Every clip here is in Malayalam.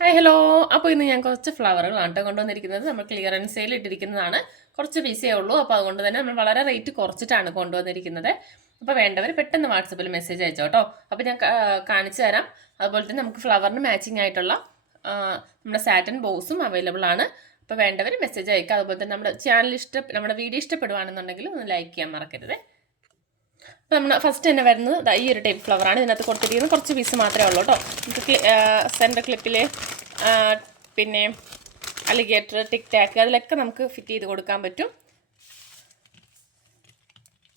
Hi hello. അപ്പോൾ ഇന്ന് ഞാൻ കുറച്ച് ഫ്ലവറുകളാണ് കേട്ടോ കൊണ്ടുവന്നിരിക്കുന്നത്. നമ്മൾ ക്ലിയറൻസ് സെയിൽ ഇട്ടിരിക്കുന്നതാണ്. കുറച്ച് പീസേ ഉള്ളൂ. അപ്പോൾ അതുകൊണ്ട് തന്നെ നമ്മൾ വളരെ റേറ്റ് കുറച്ചിട്ടാണ് കൊണ്ടുവന്നിരിക്കുന്നത്. അപ്പോൾ വേണ്ടവർ പെട്ടെന്ന് വാട്സപ്പിൽ മെസ്സേജ് അയച്ചോ കേട്ടോ. അപ്പോൾ ഞാൻ കാണിച്ചു തരാം. അതുപോലെ തന്നെ നമുക്ക് ഫ്ലവറിന് മാച്ചിങ് ആയിട്ടുള്ള നമ്മുടെ സാറ്റൻ ബോസും അവൈലബിൾ ആണ്. അപ്പോൾ വേണ്ടവർ മെസ്സേജ് അയക്കുക. അതുപോലെ തന്നെ നമ്മുടെ വീഡിയോ ഇഷ്ടപ്പെടുവാണെന്നുണ്ടെങ്കിൽ ഒന്ന് ലൈക്ക് ചെയ്യാൻ മറക്കരുത്. അപ്പോൾ നമ്മൾ ഫസ്റ്റ് തന്നെ വരുന്നത് ഈ ഒരു ടൈപ്പ് ഫ്ലവറാണ്. ഇതിനകത്ത് കൊടുത്തിരിക്കുന്നത് കുറച്ച് പീസ് മാത്രമേ ഉള്ളൂ കേട്ടോ. നമുക്ക് സെൻറ്റർ ക്ലിപ്പിൽ പിന്നെ അലിഗേറ്റർ, ടിക് ടാക്ക് അതിലൊക്കെ നമുക്ക് ഫിറ്റ് ചെയ്ത് കൊടുക്കാൻ പറ്റും.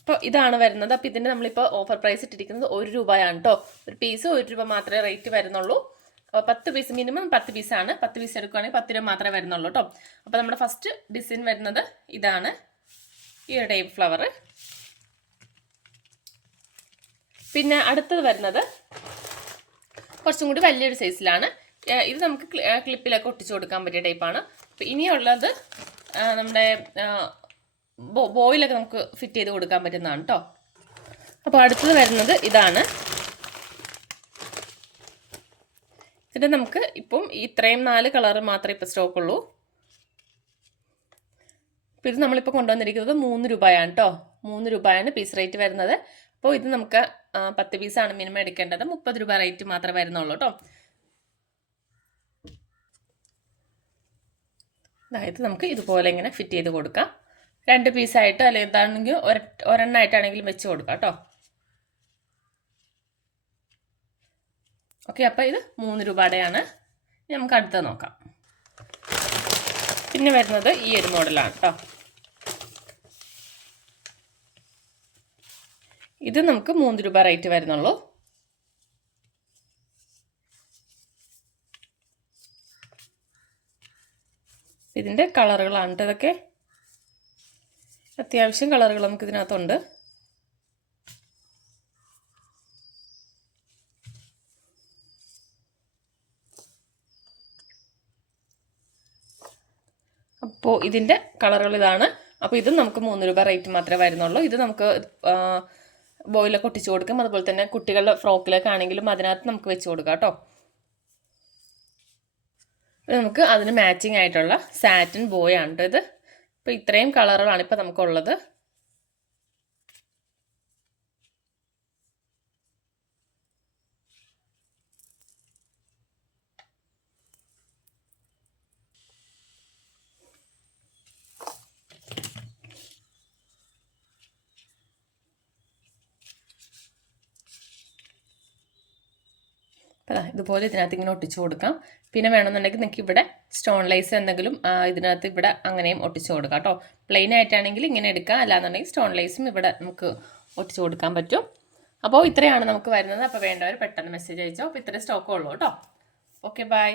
അപ്പോൾ ഇതാണ് വരുന്നത്. അപ്പോൾ ഇതിൻ്റെ നമ്മളിപ്പോൾ ഓഫർ പ്രൈസ് ഇട്ടിരിക്കുന്നത് 1 രൂപയാണ് കേട്ടോ. ഒരു പീസ് 1 രൂപ മാത്രമേ റേറ്റ് വരുന്നുള്ളൂ. അപ്പോൾ 10 പീസ് മിനിമം 10 പീസാണ്. 10 പീസ് എടുക്കുകയാണെങ്കിൽ 10 രൂപ മാത്രമേ വരുന്നുള്ളൂ കേട്ടോ. അപ്പോൾ നമ്മുടെ ഫസ്റ്റ് ഡിസൈൻ വരുന്നത് ഇതാണ്, ഈ ഒരു ടൈപ്പ് ഫ്ലവർ. പിന്നെ അടുത്തത് വരുന്നത് കുറച്ചും കൂടി വലിയൊരു സൈസിലാണ്. ഇത് നമുക്ക് ക്ലിപ്പിലൊക്കെ ഒട്ടിച്ചു കൊടുക്കാൻ പറ്റിയ ടൈപ്പാണ്. അപ്പോൾ ഇനിയുള്ളത് നമ്മുടെ ബോയിലൊക്കെ നമുക്ക് ഫിറ്റ് ചെയ്ത് കൊടുക്കാൻ പറ്റുന്നതാണ് കേട്ടോ. അപ്പോൾ അടുത്തത് വരുന്നത് ഇതാണ്. ഇതിൻ്റെ നമുക്ക് ഇപ്പം ഇത്രയും 4 കളർ മാത്രമേ ഇപ്പോൾ സ്റ്റോക്കുള്ളൂ. അപ്പോൾ ഇത് നമ്മളിപ്പോൾ കൊണ്ടുവന്നിരിക്കുന്നത് 3 രൂപയാണ് കേട്ടോ. 3 രൂപയാണ് പീസ് റേറ്റ് വരുന്നത്. അപ്പോൾ ഇത് നമുക്ക് 10 പീസാണ് മിനിമം എടുക്കേണ്ടത്. 30 രൂപ റേറ്റ് മാത്രമേ വരുന്നുള്ളൂ കേട്ടോ. അതായത് നമുക്ക് ഇതുപോലെ ഇങ്ങനെ ഫിറ്റ് ചെയ്ത് കൊടുക്കാം. 2 പീസായിട്ട് അല്ലെങ്കിൽ എന്താണെങ്കിൽ ഒരെണ്ണമായിട്ടാണെങ്കിലും വെച്ച് കൊടുക്കാം കേട്ടോ. ഓക്കെ, അപ്പോൾ ഇത് 3 രൂപയുടെയാണ്. നമുക്ക് അടുത്തത് നോക്കാം. പിന്നെ വരുന്നത് ഈ ഒരു മോഡലാണ് കേട്ടോ. ഇത് നമുക്ക് 3 രൂപ റേറ്റ് വരുന്നുള്ളൂ. ഇതിൻ്റെ കളറുകളാണ് ഇതൊക്കെ. അത്യാവശ്യം കളറുകൾ നമുക്ക് ഇതിനകത്തുണ്ട്. അപ്പോൾ ഇതിൻ്റെ കളറുകൾ ഇതാണ്. അപ്പോൾ ഇതും നമുക്ക് 3 രൂപ റേറ്റ് മാത്രമേ വരുന്നുള്ളൂ. ഇത് നമുക്ക് ബോയിലൊക്കെ ഒട്ടിച്ച് കൊടുക്കും. അതുപോലെ തന്നെ കുട്ടികളുടെ ഫ്രോക്കിലൊക്കെ ആണെങ്കിലും അതിനകത്ത് നമുക്ക് വെച്ച് കൊടുക്കാം കേട്ടോ. നമുക്ക് അതിന് മാച്ചിങ് ആയിട്ടുള്ള സാറ്റിൻ ബോയാണ് കേട്ടോ ഇത്. അപ്പോൾ ഇത്രയും കളറുകളാണ് ഇപ്പോൾ നമുക്കുള്ളത്. ഇതുപോലെ ഇതിനകത്ത് ഇങ്ങനെ ഒട്ടിച്ചു കൊടുക്കാം. പിന്നെ വേണമെന്നുണ്ടെങ്കിൽ നിങ്ങൾക്ക് ഇവിടെ സ്റ്റോൺ ലൈസ് എന്തെങ്കിലും ഇതിനകത്ത് ഇവിടെ അങ്ങനെയും ഒട്ടിച്ചു കൊടുക്കാം കേട്ടോ. പ്ലെയിൻ ആയിട്ടാണെങ്കിൽ ഇങ്ങനെ എടുക്കാം, അല്ലാന്നുണ്ടെങ്കിൽ സ്റ്റോൺ ലൈസും ഇവിടെ നമുക്ക് ഒട്ടിച്ചു കൊടുക്കാൻ പറ്റും. അപ്പോൾ ഇത്രയാണ് നമുക്ക് വരുന്നത്. അപ്പോൾ വേണ്ടവർ പെട്ടെന്ന് മെസ്സേജ് അയച്ചോ. അപ്പോൾ ഇത്രയും സ്റ്റോക്കേ ഉള്ളൂ കേട്ടോ. Okay, by.